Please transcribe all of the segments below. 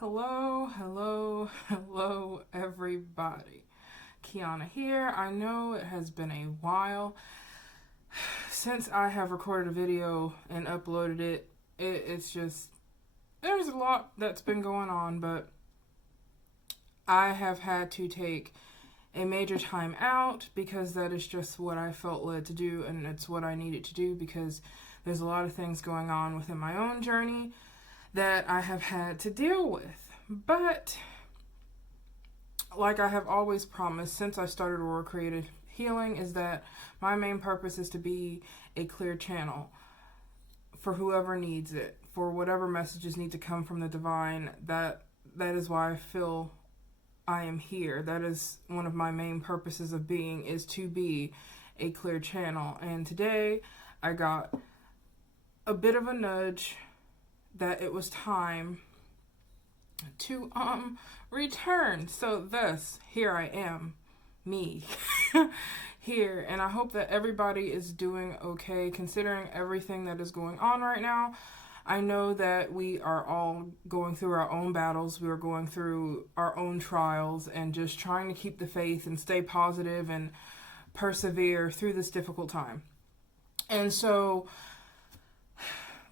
Hello, everybody. Kiana here. I know it has been a while since I have recorded a video and uploaded it. It's just, there's a lot that's been going on, but I have had to take a major time out because that is just what I felt led to do, and it's what I needed to do because there's a lot of things going on within my own journey that I have had to deal with. But like I have always promised since I started Aurora Creative Healing, is that my main purpose is to be a clear channel for whoever needs it, for whatever messages need to come from the divine. That is why I feel I am here. That is one of my main purposes of being, is to be a clear channel. And today I got a bit of a nudge that it was time to return. So thus, here I am, me, here. And I hope that everybody is doing okay considering everything that is going on right now. I know that we are all going through our own battles. We are going through our own trials and just trying to keep the faith and stay positive and persevere through this difficult time. And so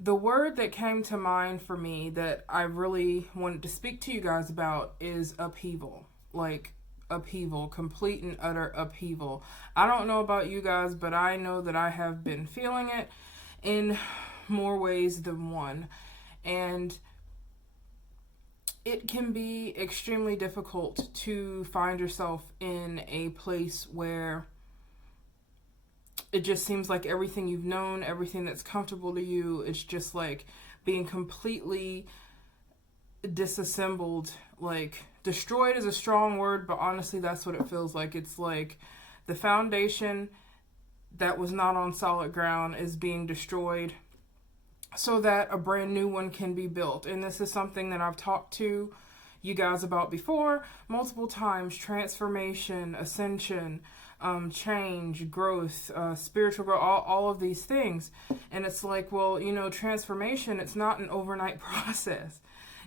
the word that came to mind for me that I really wanted to speak to you guys about is upheaval. Like upheaval, complete and utter upheaval. I don't know about you guys, but I know that I have been feeling it in more ways than one. And it can be extremely difficult to find yourself in a place where it just seems like everything you've known, everything that's comfortable to you, it's just like being completely disassembled. Like, destroyed is a strong word, but honestly, that's what it feels like. It's like the foundation that was not on solid ground is being destroyed so that a brand new one can be built. And this is something that I've talked to you guys about before multiple times: transformation, ascension, change, growth, spiritual growth, all of these things. And it's like, well, transformation, it's not an overnight process.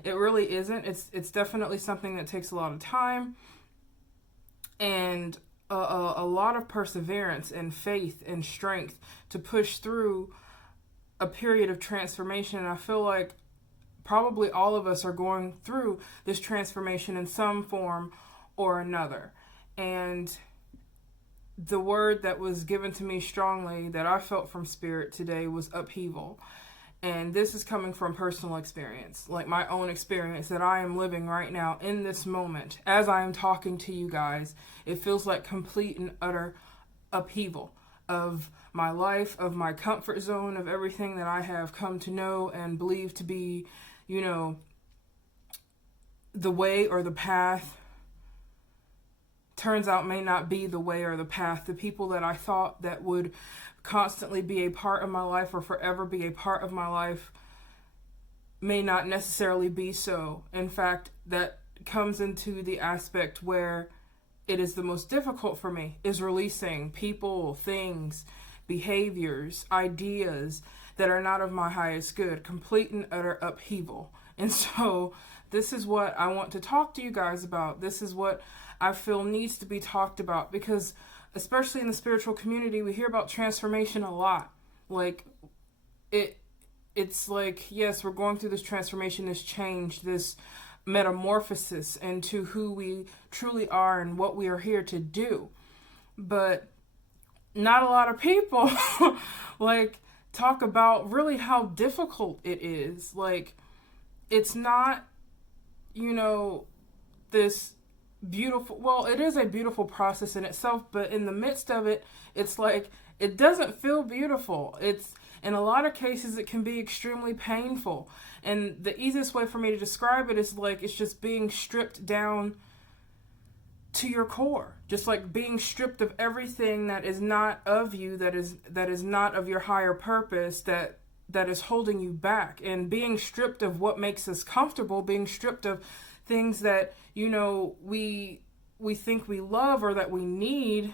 It really isn't. It's definitely something that takes a lot of time and a lot of perseverance and faith and strength to push through a period of transformation. And I feel like probably all of us are going through this transformation in some form or another. And the word that was given to me strongly that I felt from spirit today was upheaval. And this is coming from personal experience, like my own experience that I am living right now in this moment. As I am talking to you guys, it feels like complete and utter upheaval of my life, of my comfort zone, of everything that I have come to know and believe to be, the way or the path, turns out may not be the way or the path. The people that I thought that would constantly be a part of my life or forever be a part of my life may not necessarily be so. In fact, that comes into the aspect where it is the most difficult for me, is releasing people, things, behaviors, ideas that are not of my highest good. Complete and utter upheaval. And so this is what I want to talk to you guys about. This is what I feel needs to be talked about, because especially in the spiritual community, we hear about transformation a lot. Like it's like, yes, we're going through this transformation, this change, this metamorphosis into who we truly are and what we are here to do. But not a lot of people like talk about really how difficult it is. Like, it's not, this beautiful, well, it is a beautiful process in itself, but in the midst of it, it's like it doesn't feel beautiful. It's, in a lot of cases, it can be extremely painful. And the easiest way for me to describe it is like it's just being stripped down to your core, just like being stripped of everything that is not of you, that is not of your higher purpose, that is holding you back, and being stripped of what makes us comfortable, being stripped of things that we think we love or that we need,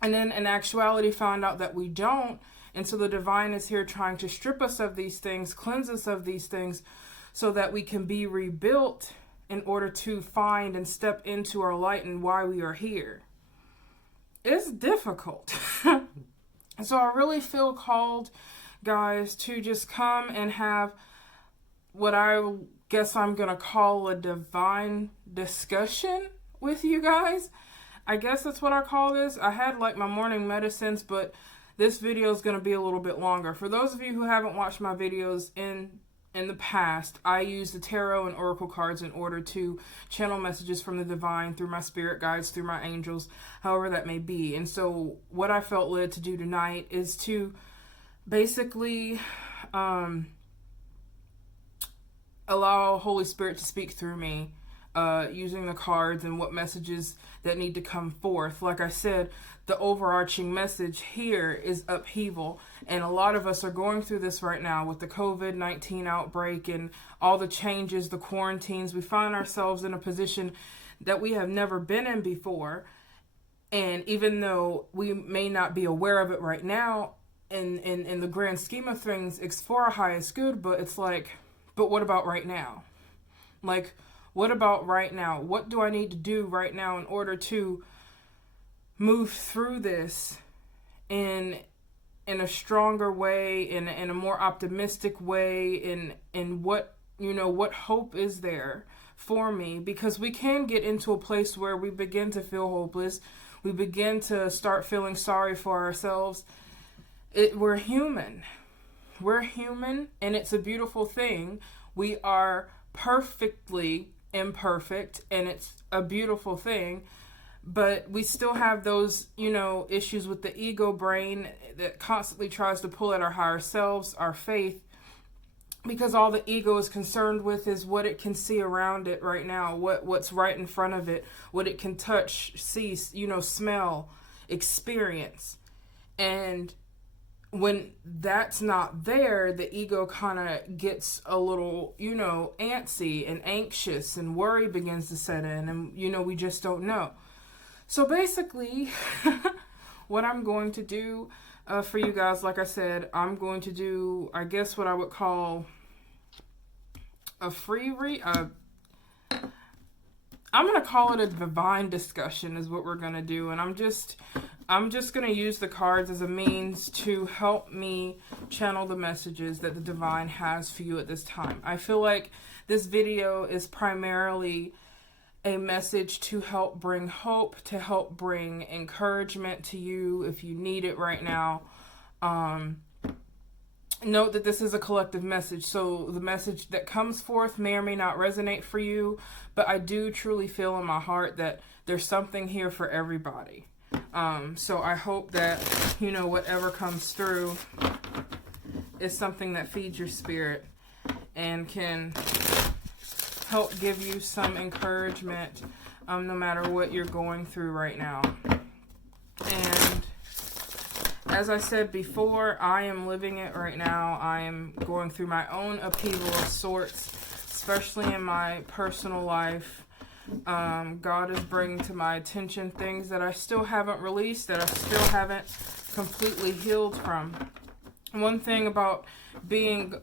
and then in actuality found out that we don't. And so the divine is here trying to strip us of these things, cleanse us of these things, so that we can be rebuilt in order to find and step into our light and why we are here. It's difficult. So I really feel called, guys, to just come and have what I guess I'm going to call a divine discussion with you guys. I guess that's what I call this. I had like my morning medicines, but this video is going to be a little bit longer. For those of you who haven't watched my videos in the past, I use the tarot and oracle cards in order to channel messages from the divine through my spirit guides, through my angels, however that may be. And so what I felt led to do tonight is to basically allow Holy Spirit to speak through me, using the cards and what messages that need to come forth. Like I said, the overarching message here is upheaval, and a lot of us are going through this right now with the COVID-19 outbreak and all the changes, the quarantines. We find ourselves in a position that we have never been in before, and even though we may not be aware of it right now, in the grand scheme of things, it's for our highest good, but it's like, but what about right now? Like, what about right now? What do I need to do right now in order to move through this in a stronger way, in a more optimistic way, in what, you know, what hope is there for me? Because we can get into a place where we begin to feel hopeless. We begin to start feeling sorry for ourselves. We're human. We're human, and it's a beautiful thing. We are perfectly imperfect, and it's a beautiful thing. But we still have those, you know, issues with the ego brain that constantly tries to pull at our higher selves, our faith, because all the ego is concerned with is what it can see around it right now, what's right in front of it, what it can touch, see, you know, smell, experience. And when that's not there, the ego kind of gets a little, you know, antsy and anxious, and worry begins to set in, and, you know, we just don't know. So basically, what I'm going to do for you guys, like I said, I'm going to do, I guess, what I would call a free I'm going to call it a divine discussion is what we're going to do. And I'm just going to use the cards as a means to help me channel the messages that the divine has for you at this time. I feel like this video is primarily a message to help bring hope, to help bring encouragement to you if you need it right now. Note that this is a collective message, so the message that comes forth may or may not resonate for you, but I do truly feel in my heart that there's something here for everybody. So I hope that, you know, whatever comes through is something that feeds your spirit and can help give you some encouragement, no matter what you're going through right now. And as I said before, I am living it right now. I am going through my own upheaval of sorts, especially in my personal life. God is bringing to my attention things that I still haven't released, that I still haven't completely healed from. One thing about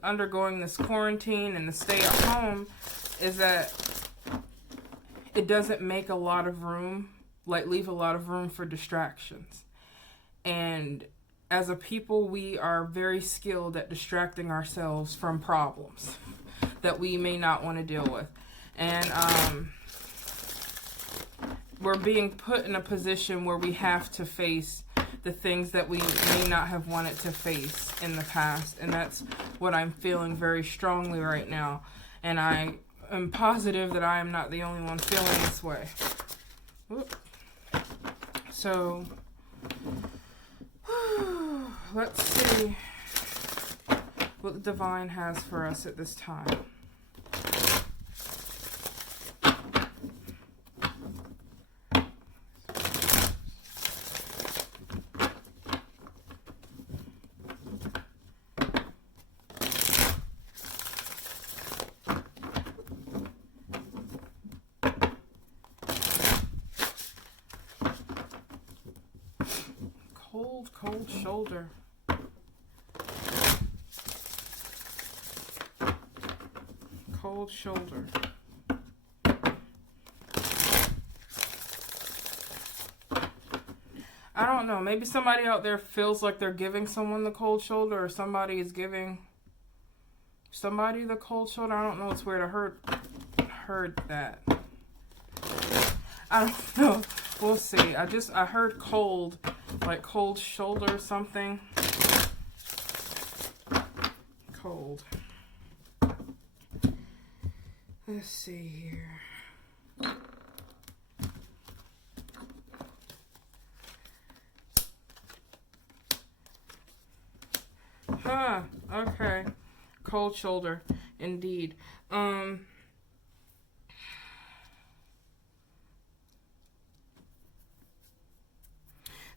undergoing this quarantine and the stay at home is that it doesn't make a lot of room, leave a lot of room for distractions. And as a people, we are very skilled at distracting ourselves from problems that we may not want to deal with. And we're being put in a position where we have to face the things that we may not have wanted to face in the past. And that's what I'm feeling very strongly right now. And I am positive that I am not the only one feeling this way. Whoop. So let's see what the divine has for us at this time. Cold shoulder. cold shoulder. I don't know. Maybe somebody out there feels like they're giving someone the cold shoulder, or somebody is giving somebody the cold shoulder. I don't know. It's weird. I heard that. I don't know. We'll see. I heard cold, like cold shoulder or something. Cold. Let's see here. Huh, okay. Cold shoulder, indeed.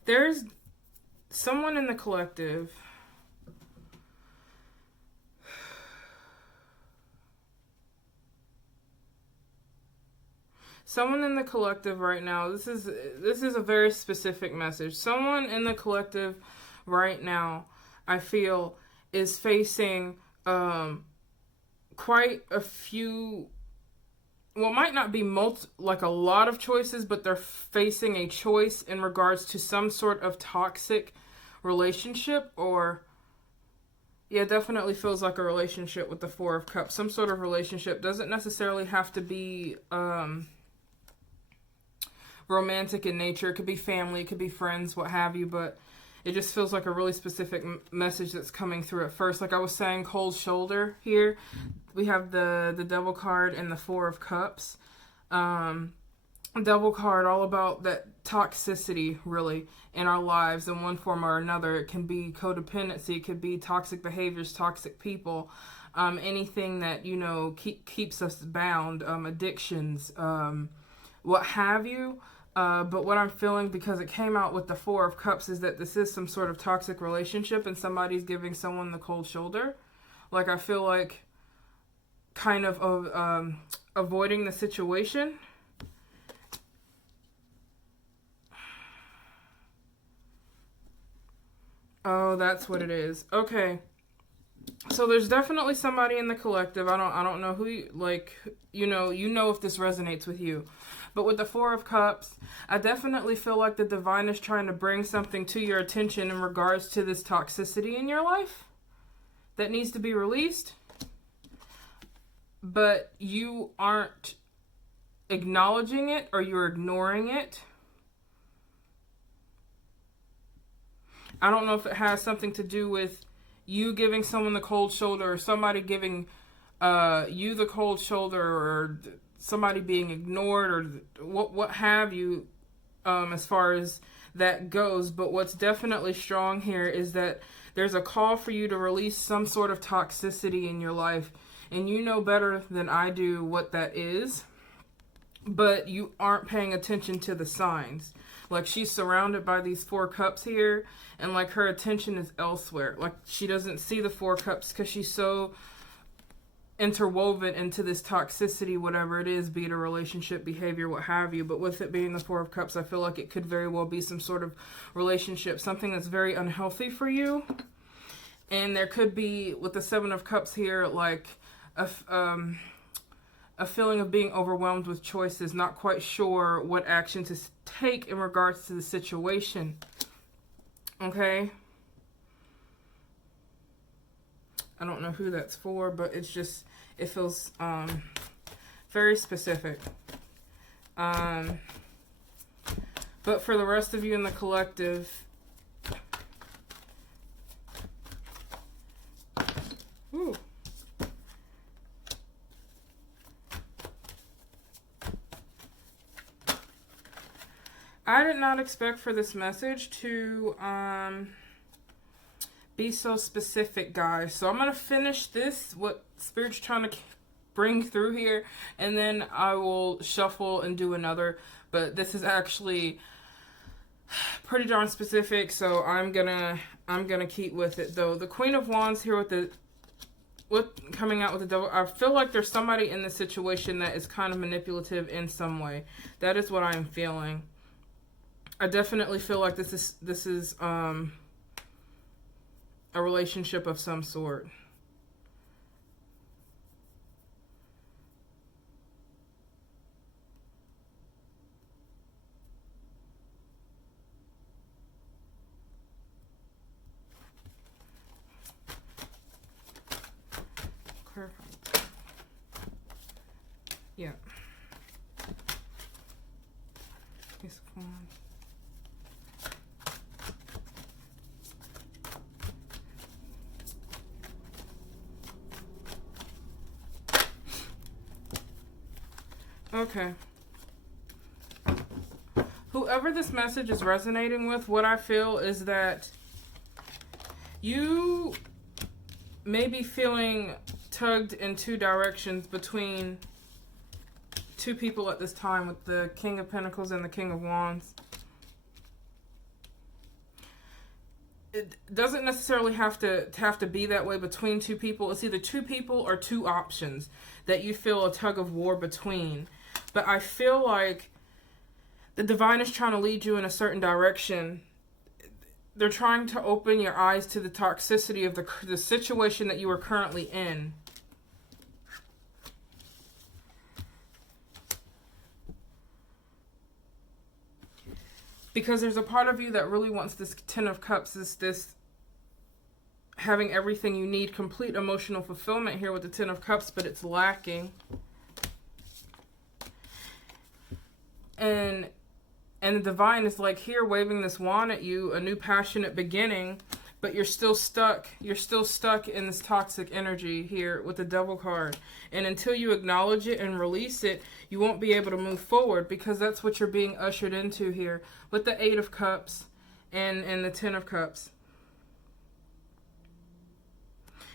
There's someone in the collective. Someone in the collective right now, this is a very specific message. Someone in the collective right now, I feel, is facing quite a few, well, might not be like a lot of choices, but they're facing a choice in regards to some sort of toxic relationship, or yeah, definitely feels like a relationship with the Four of Cups. Some sort of relationship. Doesn't necessarily have to be romantic in nature. It could be family, it could be friends, what have you, but it just feels like a really specific message that's coming through at first. Like I was saying, cold shoulder here. We have the Devil card and the Four of Cups. Devil card, all about that toxicity, really, in our lives in one form or another. It can be codependency, it could be toxic behaviors, toxic people, anything that, you know, keeps us bound, addictions, what have you. But what I'm feeling, because it came out with the Four of Cups, is that this is some sort of toxic relationship and somebody's giving someone the cold shoulder. Like, I feel like kind of avoiding the situation. Oh, that's what it is. Okay. So there's definitely somebody in the collective. I don't know who you, like, you know if this resonates with you. But with the Four of Cups, I definitely feel like the divine is trying to bring something to your attention in regards to this toxicity in your life that needs to be released. But you aren't acknowledging it, or you're ignoring it. I don't know if it has something to do with you giving someone the cold shoulder, or somebody giving you the cold shoulder, or somebody being ignored, or what have you, as far as that goes. But what's definitely strong here is that there's a call for you to release some sort of toxicity in your life, and you know better than I do what that is, but you aren't paying attention to the signs. Like, she's surrounded by these Four Cups here, and like her attention is elsewhere. Like, she doesn't see the Four Cups because she's so interwoven into this toxicity, whatever it is, be it a relationship, behavior, what have you. But with it being the Four of Cups, I feel like it could very well be some sort of relationship, something that's very unhealthy for you. And there could be, with the Seven of Cups here, like a feeling of being overwhelmed with choices, not quite sure what action to take in regards to the situation. Okay? I don't know who that's for, but it's just, it feels very specific. But for the rest of you in the collective, ooh. I did not expect for this message to be so specific, guys. So I'm going to finish this, what Spirit's trying to bring through here, and then I will shuffle and do another. But this is actually pretty darn specific, so I'm gonna keep with it, though. The Queen of Wands here with coming out with the Devil. I feel like there's somebody in this situation that is kind of manipulative in some way. That is what I am feeling. I definitely feel like this is a relationship of some sort. Yeah. Ace of Wands. Okay. Whoever this message is resonating with, what I feel is that you may be feeling tugged in two directions between two people at this time, with the King of Pentacles and the King of Wands. It doesn't necessarily have to be that way between two people. It's either two people or two options that you feel a tug of war between. But I feel like the divine is trying to lead you in a certain direction. They're trying to open your eyes to the toxicity of the situation that you are currently in. Because there's a part of you that really wants this Ten of Cups, this having everything you need, complete emotional fulfillment here with the Ten of Cups, but it's lacking. And the divine is like here waving this wand at you, a new passionate beginning, but you're still stuck. You're still stuck in this toxic energy here with the Devil card. And until you acknowledge it and release it, you won't be able to move forward, because that's what you're being ushered into here with the Eight of Cups and the Ten of Cups.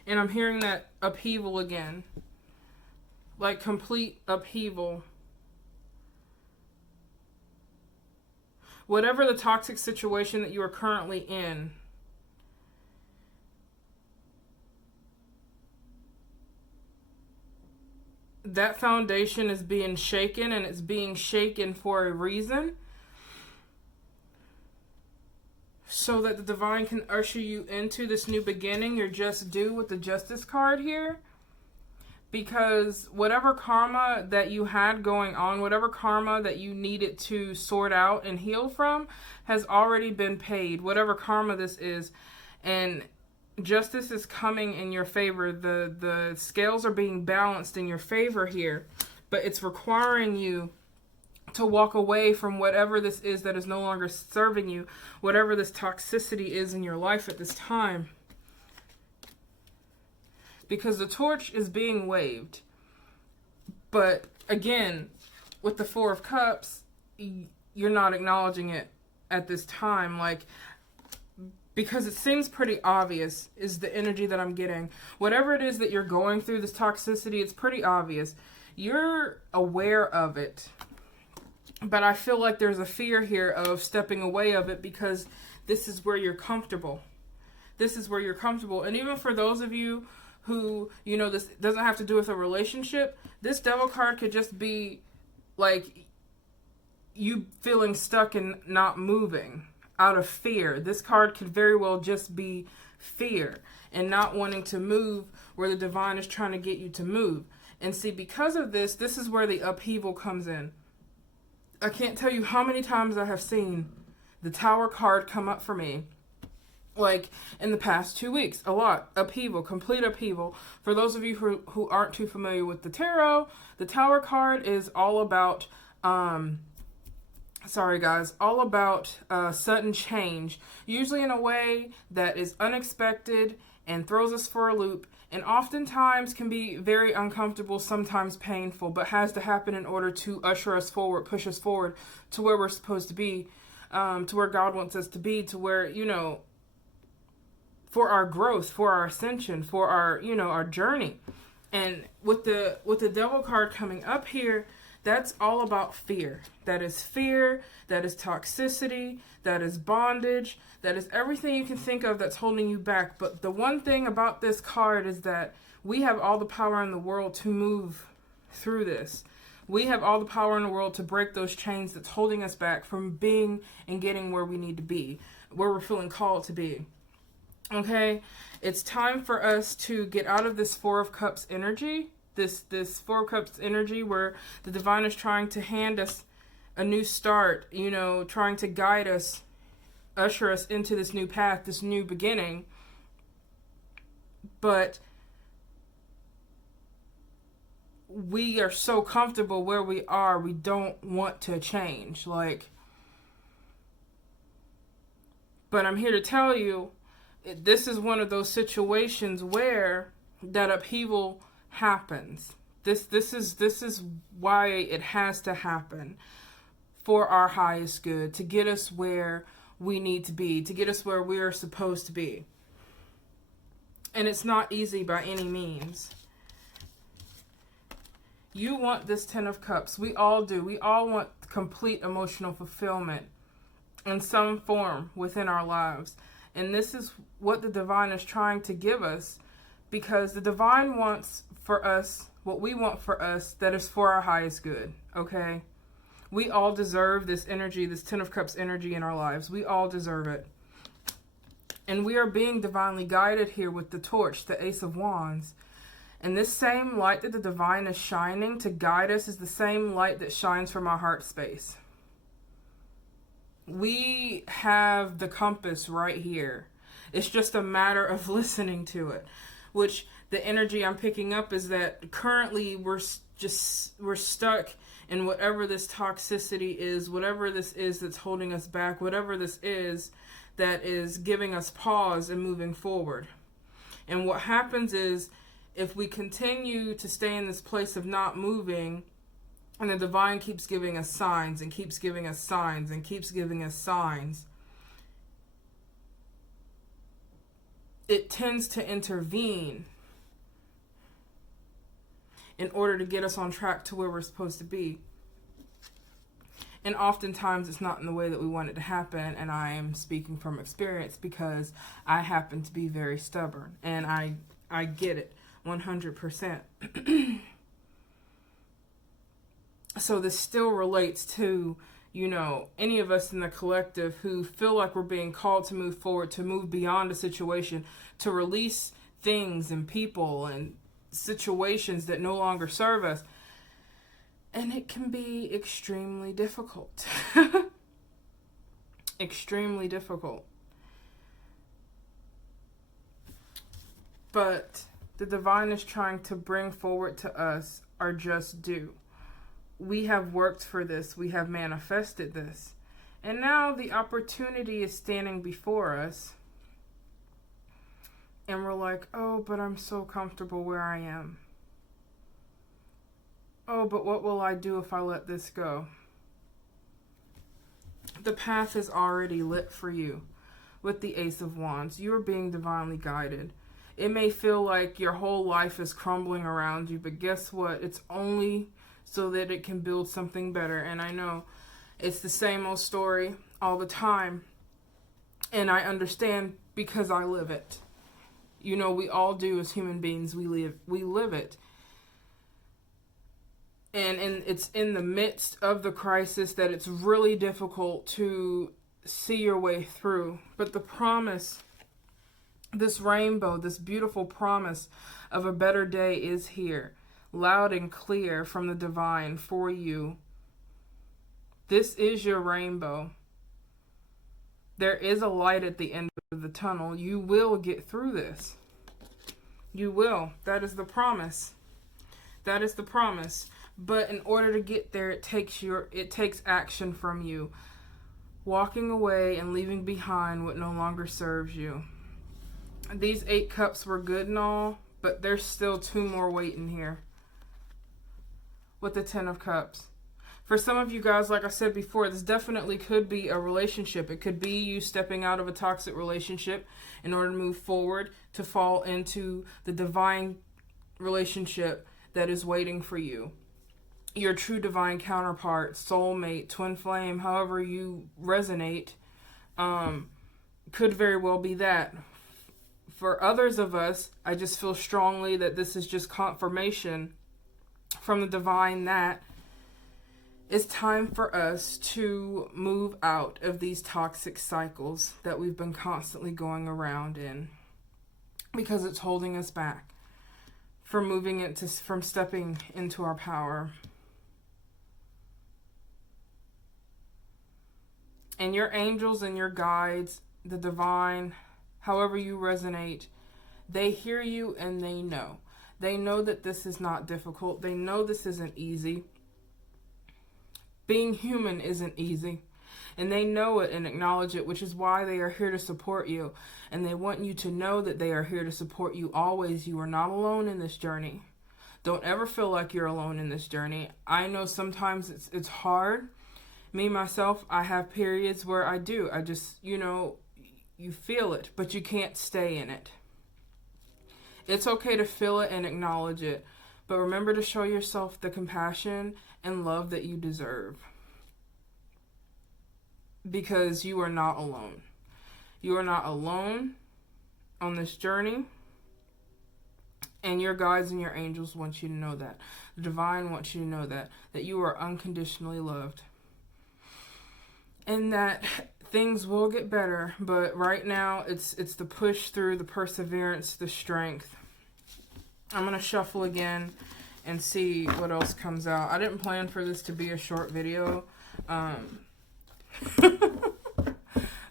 And I'm hearing that upheaval again. Like complete upheaval. Whatever the toxic situation that you are currently in, that foundation is being shaken, and it's being shaken for a reason. So that the divine can usher you into this new beginning. You're just due with the Justice card here. Because whatever karma that you had going on, whatever karma that you needed to sort out and heal from, has already been paid. Whatever karma this is. And justice is coming in your favor. The scales are being balanced in your favor here. But it's requiring you to walk away from whatever this is that is no longer serving you. Whatever this toxicity is in your life at this time. Because the torch is being waved. But again, with the Four of Cups, you're not acknowledging it at this time. Like, because it seems pretty obvious is the energy that I'm getting. Whatever it is that you're going through, this toxicity, it's pretty obvious. You're aware of it. But I feel like there's a fear here of stepping away of it, because this is where you're comfortable. This is where you're comfortable. And even for those of you who, you know, this doesn't have to do with a relationship, this Devil card could just be like you feeling stuck and not moving out of fear. This card could very well just be fear and not wanting to move where the divine is trying to get you to move. And see, because of this, this is where the upheaval comes in. I can't tell you how many times I have seen the Tower card come up for me. Like, in the past 2 weeks, a lot. Upheaval, complete upheaval. For those of you who aren't too familiar with the tarot, the Tower card is all about, all about sudden change. Usually in a way that is unexpected and throws us for a loop. And oftentimes can be very uncomfortable, sometimes painful, but has to happen in order to usher us forward, push us forward to where we're supposed to be, to where God wants us to be, to where, you know, for our growth, for our ascension, for our, you know, our journey. And with the Devil card coming up here, that's all about fear. That is fear, that is toxicity, that is bondage, that is everything you can think of that's holding you back. But the one thing about this card is that we have all the power in the world to move through this. We have all the power in the world to break those chains that's holding us back from being and getting where we need to be, where we're feeling called to be. Okay, it's time for us to get out of this Four of Cups energy, this Four of Cups energy where the divine is trying to hand us a new start, you know, trying to guide us, usher us into this new path, this new beginning. But we are so comfortable where we are, we don't want to change. Like, but I'm here to tell you, this is one of those situations where that upheaval happens. This is why it has to happen, for our highest good, to get us where we need to be, to get us where we are supposed to be. And it's not easy by any means. You want this Ten of Cups. We all do. We all want complete emotional fulfillment in some form within our lives. And this is what the divine is trying to give us, because the divine wants for us what we want for us that is for our highest good, okay? We all deserve this energy, this Ten of Cups energy in our lives. We all deserve it. And we are being divinely guided here with the torch, the Ace of Wands. And this same light that the divine is shining to guide us is the same light that shines from our heart space. We have the compass right here. It's just a matter of listening to it, which the energy I'm picking up is that currently we're stuck in whatever this toxicity is, whatever this is that's holding us back, whatever this is that is giving us pause and moving forward. And what happens is, if we continue to stay in this place of not moving, and the divine keeps giving us signs and keeps giving us signs and keeps giving us signs, it tends to intervene in order to get us on track to where we're supposed to be. And oftentimes it's not in the way that we want it to happen, and I am speaking from experience because I happen to be very stubborn, and I get it 100%. So this still relates to, you know, any of us in the collective who feel like we're being called to move forward, to move beyond a situation, to release things and people and situations that no longer serve us. And it can be extremely difficult. Extremely difficult. But the divine is trying to bring forward to us our just due. We have worked for this. We have manifested this. And now the opportunity is standing before us. And we're like, oh, but I'm so comfortable where I am. Oh, but what will I do if I let this go? The path is already lit for you with the Ace of Wands. You are being divinely guided. It may feel like your whole life is crumbling around you, but guess what? It's only so that it can build something better. And I know it's the same old story all the time. And I understand because I live it. You know, we all do as human beings. We live it. And it's in the midst of the crisis that it's really difficult to see your way through. But the promise, this rainbow, this beautiful promise of a better day is here, loud and clear from the divine for you. This is your rainbow. There is a light at the end of the tunnel. You will get through this. You will. That is the promise. That is the promise. But in order to get there, it takes action from you. Walking away and leaving behind what no longer serves you. These 8 cups were good and all, but there's still 2 more waiting here. With the 10 of cups. For some of you guys, like I said before, this definitely could be a relationship. It could be you stepping out of a toxic relationship in order to move forward, to fall into the divine relationship that is waiting for you. Your true divine counterpart, soulmate, twin flame, however you resonate, could very well be that. For others of us, I just feel strongly that this is just confirmation from the divine that it's time for us to move out of these toxic cycles that we've been constantly going around in, because it's holding us back from stepping into our power. And your angels and your guides, the divine, however you resonate, they hear you and they know. They know that this is not difficult. They know this isn't easy. Being human isn't easy. And they know it and acknowledge it, which is why they are here to support you. And they want you to know that they are here to support you always. You are not alone in this journey. Don't ever feel like you're alone in this journey. I know sometimes it's hard. Me, myself, I have periods where I do. I just, you feel it, but you can't stay in it. It's okay to feel it and acknowledge it. But remember to show yourself the compassion and love that you deserve. Because you are not alone. You are not alone on this journey. And your guides and your angels want you to know that. The divine wants you to know that. That you are unconditionally loved. And that things will get better. But right now, it's the push through, the perseverance, the strength. I'm going to shuffle again and see what else comes out. I didn't plan for this to be a short video.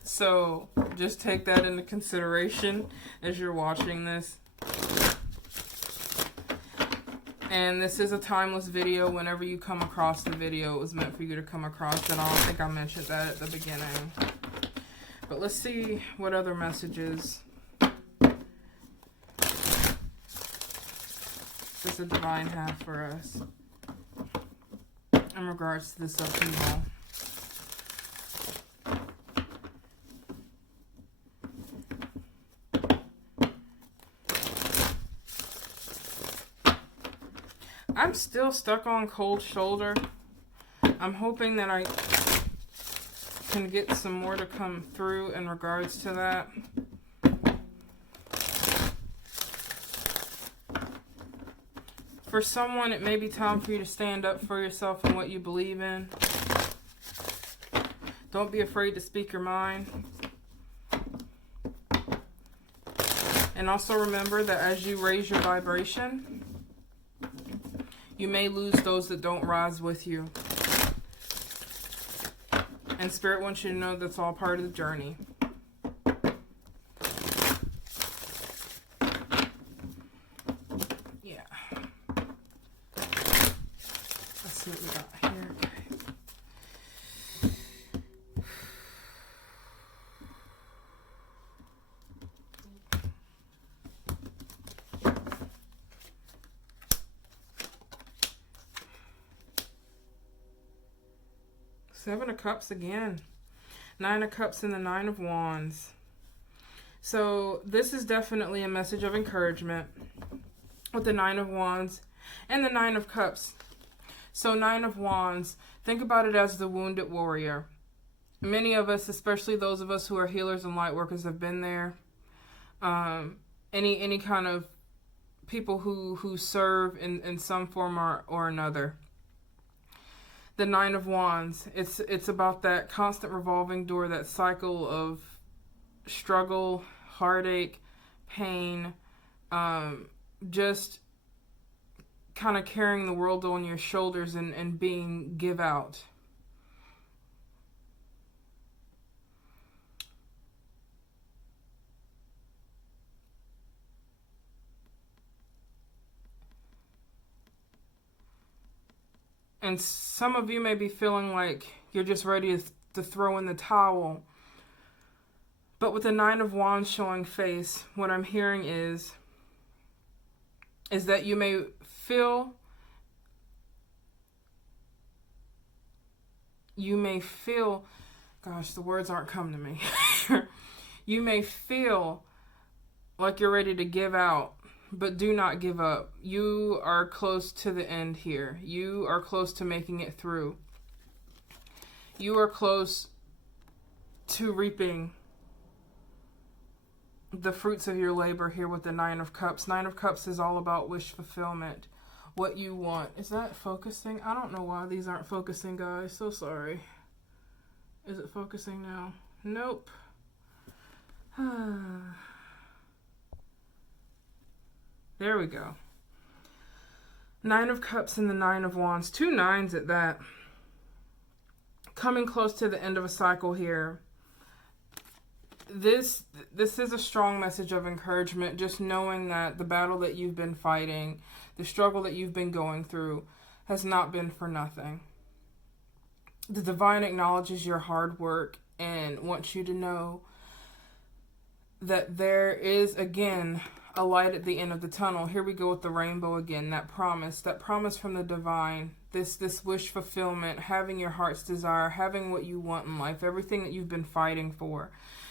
So just take that into consideration as you're watching this. And this is a timeless video. Whenever you come across the video, it was meant for you to come across it. I don't think I mentioned that at the beginning. But let's see what other messages does the divine have for us in regards to this upheaval. I'm still stuck on cold shoulder. I'm hoping that I can get some more to come through in regards to that. For someone, it may be time for you to stand up for yourself and what you believe in. Don't be afraid to speak your mind. And also remember that as you raise your vibration, you may lose those that don't rise with you. And Spirit wants you to know that's all part of the journey. Yeah. Let's see what we got here. Okay. 7 of Cups again. 9 of Cups and the 9 of Wands. So this is definitely a message of encouragement with the 9 of Wands and the 9 of Cups. So 9 of Wands, think about it as the wounded warrior. Many of us, especially those of us who are healers and light workers, have been there. Any kind of people who serve in some form or another. The 9 of Wands, it's about that constant revolving door, that cycle of struggle, heartache, pain, just kind of carrying the world on your shoulders and being give out. And some of you may be feeling like you're just ready to throw in the towel. But with the 9 of Wands showing face, what I'm hearing is that you may feel, gosh, the words aren't coming to me. You may feel like you're ready to give out. But do not give up. You are close to the end here. You are close to making it through. You are close to reaping the fruits of your labor here with the 9 of Cups. 9 of Cups is all about wish fulfillment. What you want. Is that focusing? I don't know why these aren't focusing, guys. So sorry. Is it focusing now? Nope. There we go. 9 of Cups and the 9 of Wands. 2 9s at that. Coming close to the end of a cycle here. this is a strong message of encouragement, just knowing that the battle that you've been fighting, the struggle that you've been going through, has not been for nothing. The divine acknowledges your hard work and wants you to know that there is, again, a light at the end of the tunnel. Here we go with the rainbow again, that promise from the divine, this wish fulfillment, having your heart's desire, having what you want in life, everything that you've been fighting for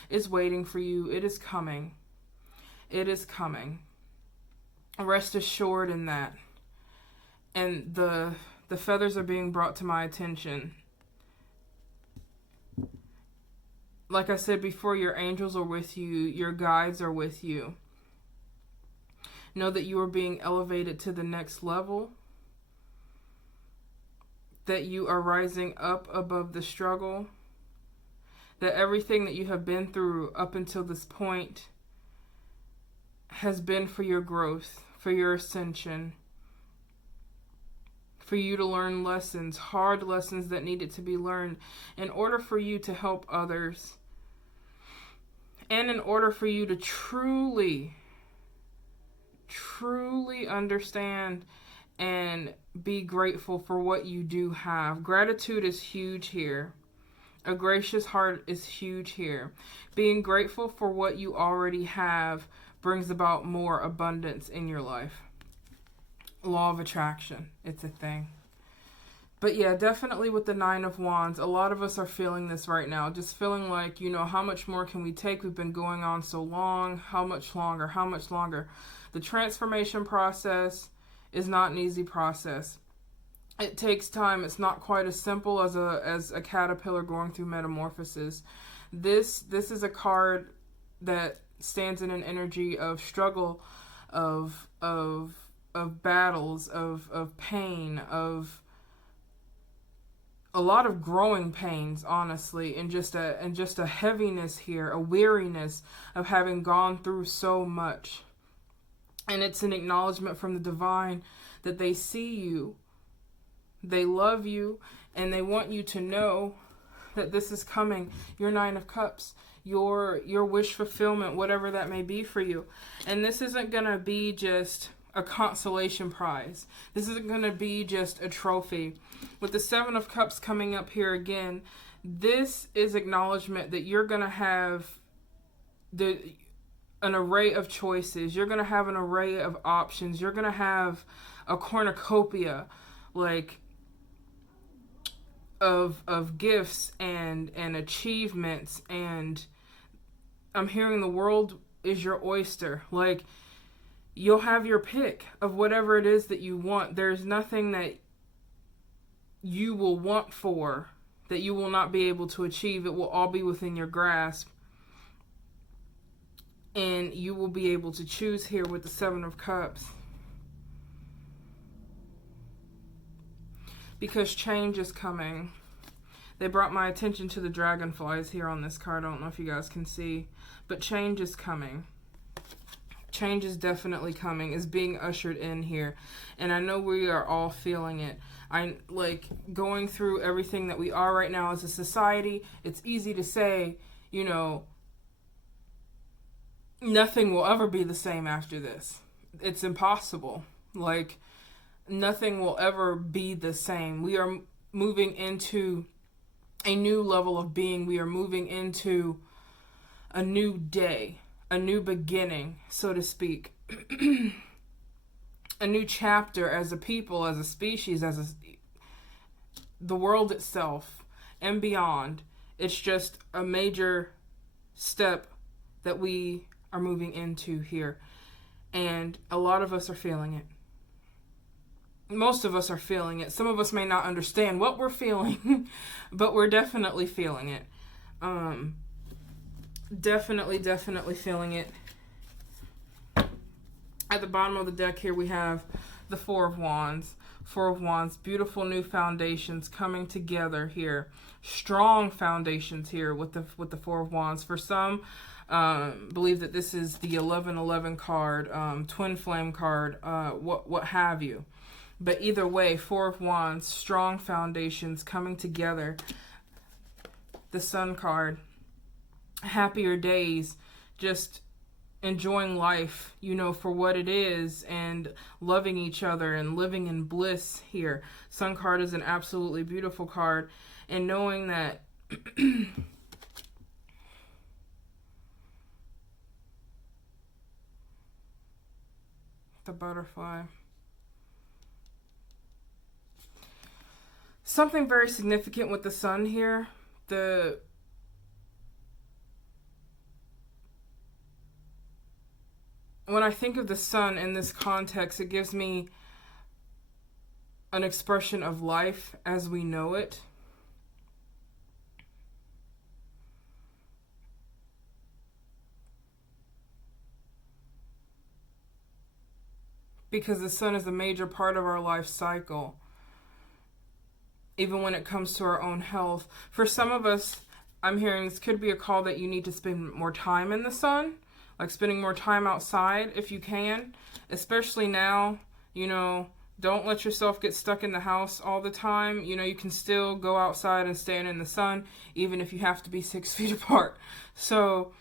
is waiting for you. It is coming. It is coming. Rest assured in that. And the feathers are being brought to my attention. Like I said before, your angels are with you. Your guides are with you. Know that you are being elevated to the next level. That you are rising up above the struggle. That everything that you have been through up until this point has been for your growth, for your ascension, for you to learn lessons, hard lessons that needed to be learned in order for you to help others, and in order for you to truly understand and be grateful for what you do have. Gratitude is huge here. A gracious heart is huge here. Being grateful for what you already have brings about more abundance in your life. Law of attraction, it's a thing. But yeah, definitely with the Nine of Wands, a lot of us are feeling this right now. Just feeling like, how much more can we take? We've been going on so long. How much longer? How much longer? The transformation process is not an easy process. It takes time. It's not quite as simple as a caterpillar going through metamorphosis. This is a card that stands in an energy of struggle, of battles, of pain, of a lot of growing pains, honestly, and just a heaviness here, a weariness of having gone through so much. And it's an acknowledgement from the divine that they see you, they love you, and they want you to know that this is coming. Your Nine of Cups, your wish fulfillment, whatever that may be for you. And this isn't going to be just a consolation prize. This isn't going to be just a trophy. With the Seven of Cups coming up here again, this is acknowledgement that you're going to have an array of choices. You're going to have an array of options. You're going to have a cornucopia, of gifts and achievements, and I'm hearing the world is your oyster. You'll have your pick of whatever it is that you want. There's nothing that you will want for that you will not be able to achieve. It will all be within your grasp. And you will be able to choose here with the Seven of Cups. Because change is coming. They brought my attention to the dragonflies here on this card. I don't know if you guys can see. But change is coming. Change is definitely coming. Is being ushered in here. And I know we are all feeling it. Going through everything that we are right now as a society, it's easy to say, nothing will ever be the same after this. It's impossible. Nothing will ever be the same. We are moving into a new level of being. We are moving into a new day, a new beginning, so to speak. A new chapter as a people, as a species, the world itself and beyond. It's just a major step that we are moving into here. And a lot of us are feeling it. Most of us are feeling it. Some of us may not understand what we're feeling, but we're definitely feeling it. Definitely feeling it. At the bottom of the deck here we have the Four of Wands. Four of Wands, beautiful new foundations coming together here. Strong foundations here with the Four of Wands. For some, believe that this is the 1111 card, twin flame card, what have you. But either way, Four of Wands, strong foundations coming together. The Sun card, happier days, just enjoying life, for what it is, and loving each other and living in bliss here. Sun card is an absolutely beautiful card, and knowing that the butterfly. Something very significant with the sun here. When I think of the sun in this context, it gives me an expression of life as we know it. Because the sun is a major part of our life cycle, even when it comes to our own health. For some of us, I'm hearing this could be a call that you need to spend more time in the sun, like spending more time outside if you can, especially now. Don't let yourself get stuck in the house all the time. You can still go outside and stand in the sun, even if you have to be 6 feet apart. So,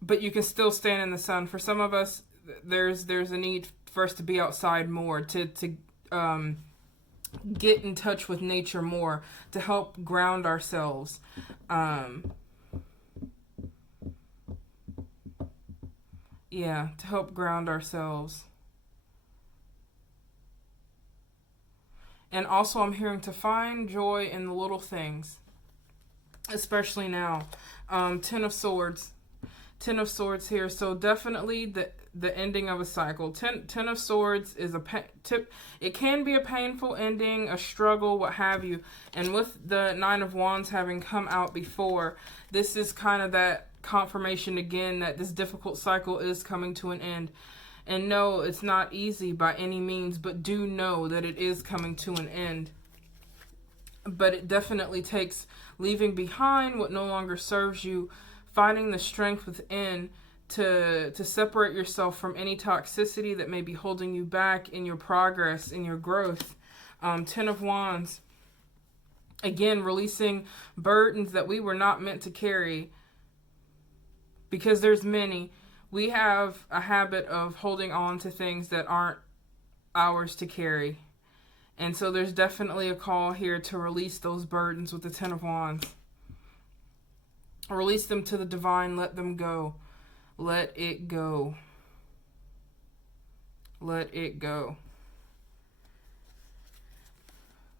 but you can still stand in the sun. For some of us, there's a need for us to be outside more, to get in touch with nature more, to help ground ourselves. To help ground ourselves. And also I'm hearing to find joy in the little things, especially now. Ten of Swords here. So definitely the ending of a cycle. Ten of Swords is it can be a painful ending, a struggle, what have you. And with the Nine of Wands having come out before, this is kind of that confirmation again that this difficult cycle is coming to an end. And no, it's not easy by any means, but do know that it is coming to an end. But it definitely takes leaving behind what no longer serves you, finding the strength within to separate yourself from any toxicity that may be holding you back in your progress, in your growth. Ten of Wands. Again, releasing burdens that we were not meant to carry, because there's many. We have a habit of holding on to things that aren't ours to carry. And so there's definitely a call here to release those burdens with the Ten of Wands. Release them to the divine. Let them go. Let it go. Let it go.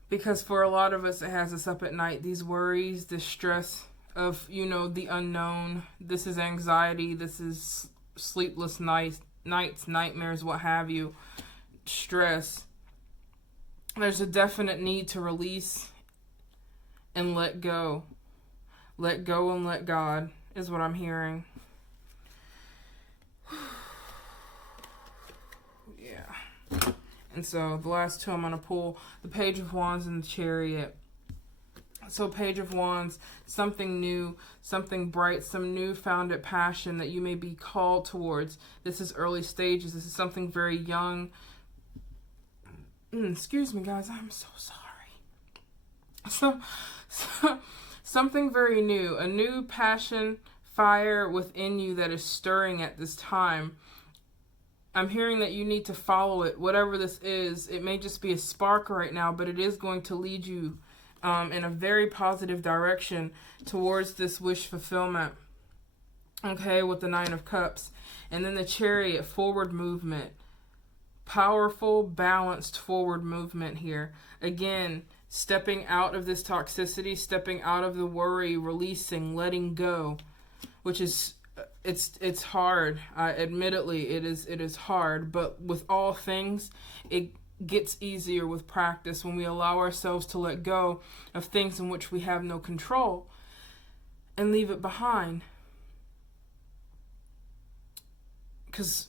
Because for a lot of us, it has us up at night. These worries, this stress of, the unknown. This is anxiety. This is sleepless nights, nightmares, what have you. Stress. There's a definite need to release and let go. Let go and let God is what I'm hearing. Yeah. And so the last two I'm going to pull, the Page of Wands and the Chariot. So Page of Wands, something new, something bright, some new-founded passion that you may be called towards. This is early stages. This is something very young. Excuse me, guys. I'm so sorry. Something very new. A new passion, fire within you that is stirring at this time. I'm hearing that you need to follow it. Whatever this is, it may just be a spark right now, but it is going to lead you in a very positive direction towards this wish fulfillment. Okay, with the Nine of Cups. And then the Chariot, forward movement. Powerful, balanced forward movement here. Again, stepping out of this toxicity, stepping out of the worry, releasing, letting go, which is, it's hard. Admittedly, it is hard, but with all things, it gets easier with practice when we allow ourselves to let go of things in which we have no control and leave it behind. Because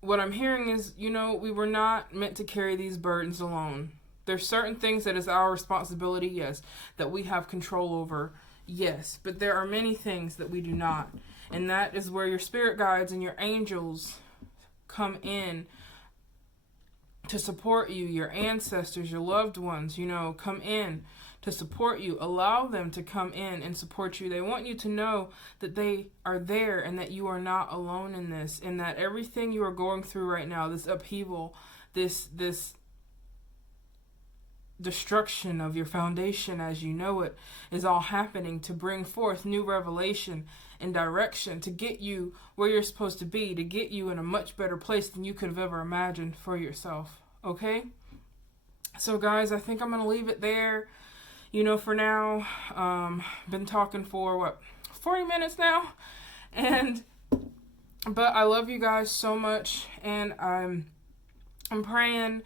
what I'm hearing is, we were not meant to carry these burdens alone. There's certain things that is our responsibility, yes, that we have control over, yes, but there are many things that we do not. And that is where your spirit guides and your angels come in to support you, your ancestors, your loved ones, come in to support you. Allow them to come in and support you. They want you to know that they are there and that you are not alone in this, and that everything you are going through right now, this upheaval, this destruction of your foundation as you know it, is all happening to bring forth new revelation and direction, to get you where you're supposed to be, to get you in a much better place than you could have ever imagined for yourself. Okay? So guys, I think I'm going to leave it there, for now. Been talking for 40 minutes now, but I love you guys so much, and I'm praying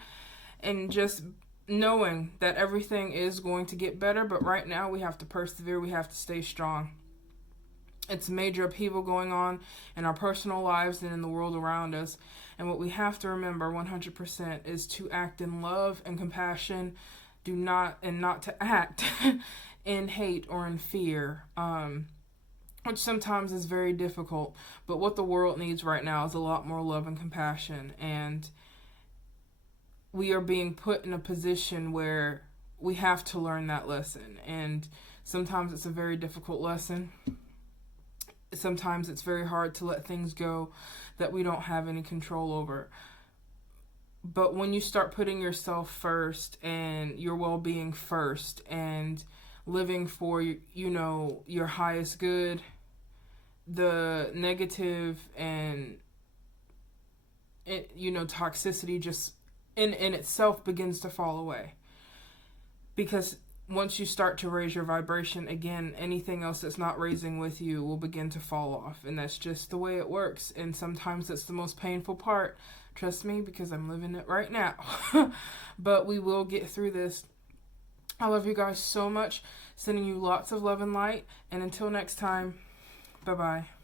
and just knowing that everything is going to get better, but right now we have to persevere, we have to stay strong. It's a major upheaval going on in our personal lives and in the world around us, and what we have to remember 100% is to act in love and compassion, not to act in hate or in fear, which sometimes is very difficult, but what the world needs right now is a lot more love and compassion, and we are being put in a position where we have to learn that lesson. And sometimes it's a very difficult lesson. Sometimes it's very hard to let things go that we don't have any control over. But when you start putting yourself first and your well-being first and living for, your highest good, the negative and, toxicity just in itself begins to fall away. Because once you start to raise your vibration again, anything else that's not raising with you will begin to fall off. And that's just the way it works. And sometimes that's the most painful part. Trust me, because I'm living it right now. But we will get through this. I love you guys so much. Sending you lots of love and light. And until next time, bye-bye.